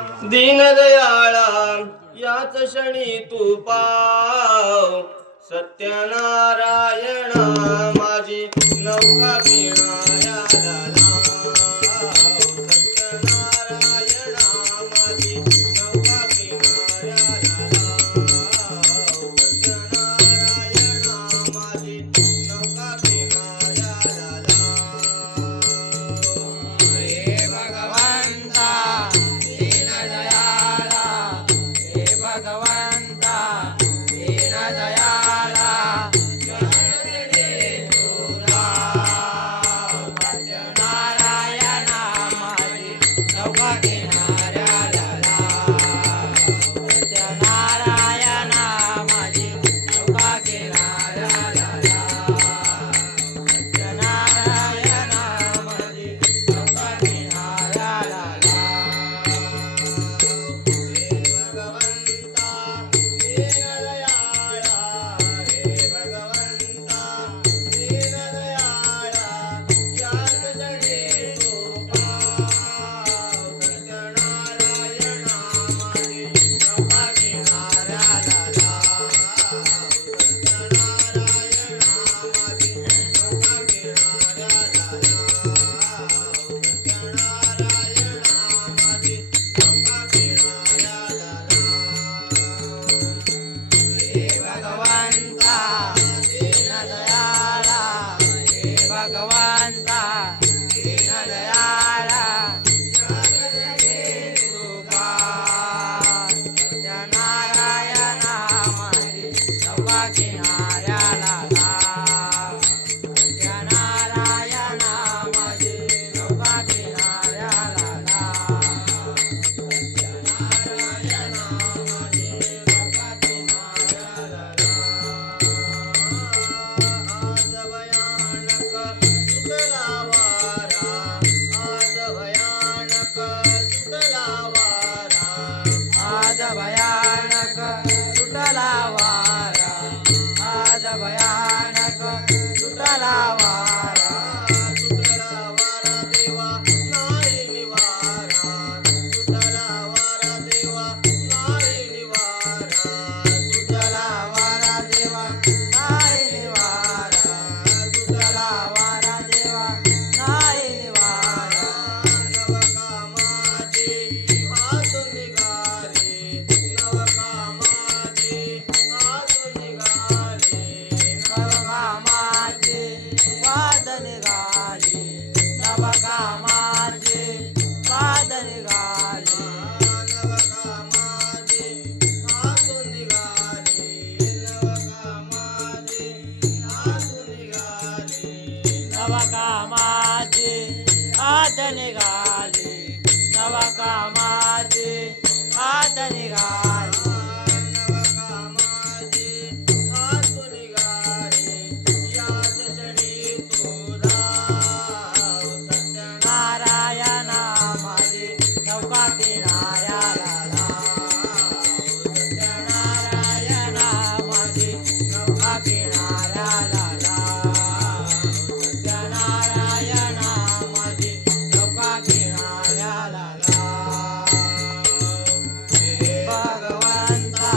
दीनदयाळा याच क्षणी तू पाव, सत्यनारायणा माझी नौका किनाऱ्याला लाव. सत्यनारायणा माझी नौका किनाऱ्याला लाव. सत्यनारायणा माझी नौका किनाऱ्याला लाव. हे भगवंता दीनदयाला, हे भगवंता दीनदयाला, शरणे तुला. सत्यनारायणा माझी नौका किनाऱ्याला लाव. सत्यनारायणा माझी नौका किनाऱ्याला लाव. सत्यनारायणा माझी नौका किनाऱ्याला लाव. भगवंता दीनदयाळा, हे भगवंता दीनदयाळा, याच क्षणी तू पाव. सत्यनारायणा माझी नौका किनाऱ्याला लाव. सत्यनारायणा माझी नौका किनाऱ्याला लाव. सत्यनारायणा माझी नौका किनाऱ्याला लाव. हे भगवंता दीनदयाला, हे भगवंता दीनदयाला, शरणे तुला. सत्यनारायणा माझी नौका किनाऱ्याला लाव. सत्यनारायणा माझी नौका किनाऱ्याला लाव. सत्यनारायणा माझी नौका किनाऱ्याला लाव. आज भयानक सुटला वारा, आज भयानक सुटला वारा. आज भयानक सुटला वारा, आज भयानक सुटला वारा. सुटला वारा देवा नाही निवारा. सुटला वारा देवा नाही निवारा. सुटला वारा देवा नाही निवारा. सुटला वारा देवा नाही निवारा. नवकामाची हातून निघाली, नवकामाची हातून निघाली. नवकामाची वाद निघाली, नवकामाची वाद निघाली. नवकामाची हातून निघाली, नवकामाची हातून निघाली. नवकामाची हात निघाली, नवकामाची हात निघाली. नवकामाची हातून निघाली, याच क्षणी तू धाव. नारायणा माझी नौका किनाऱ्याला लाव. सत्यनारायणा माझी नौका किनाऱ्याला लाव. सत्यनारायणा माझी नौका किनाऱ्याला लाव. हे भगवंता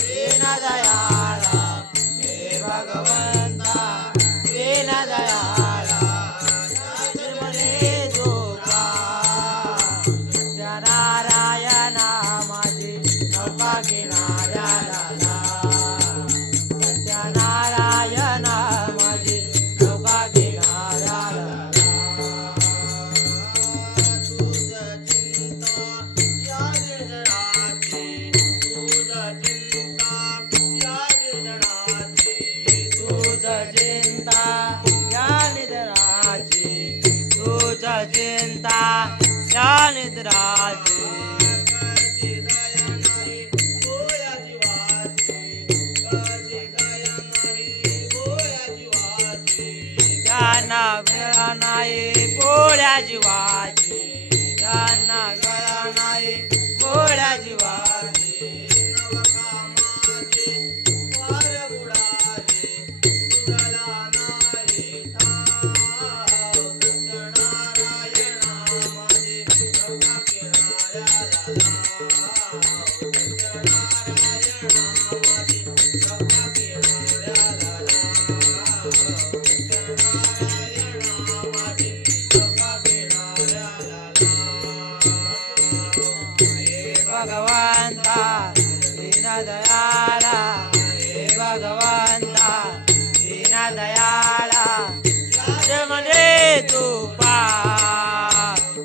दीनदयाला, हे भगवंता दीनदयाला, निर्मले जोगा. सत्यनारायणा माझी नौका किनाऱ्याला लाव. सत्यनारायणा माझी नौका किनाऱ्याला लाव. तुझ चिंता या निर्जनाची, तुझ चिंता या निर्जनाची. तुझ चिंता या निद्राची, तुझ चिंता या निद्राची. कशी दया नाही गोया जीवाची, कशी दया नाही गोया जीवाची. त्यांना गळा नाही पोळ्या जीवाची, त्यांना गळा नाही पोळ्या जीवाची. नवकामाची वार बुडाली, तुझला नाही ठाव. सत्यनारायणा माझी नौका किनाऱ्याला भगवंता दीनदयाळा हे भगवंता दीनदयाळा मध्ये तू पा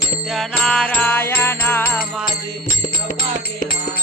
सत्यनारायणा माझी कृपा केला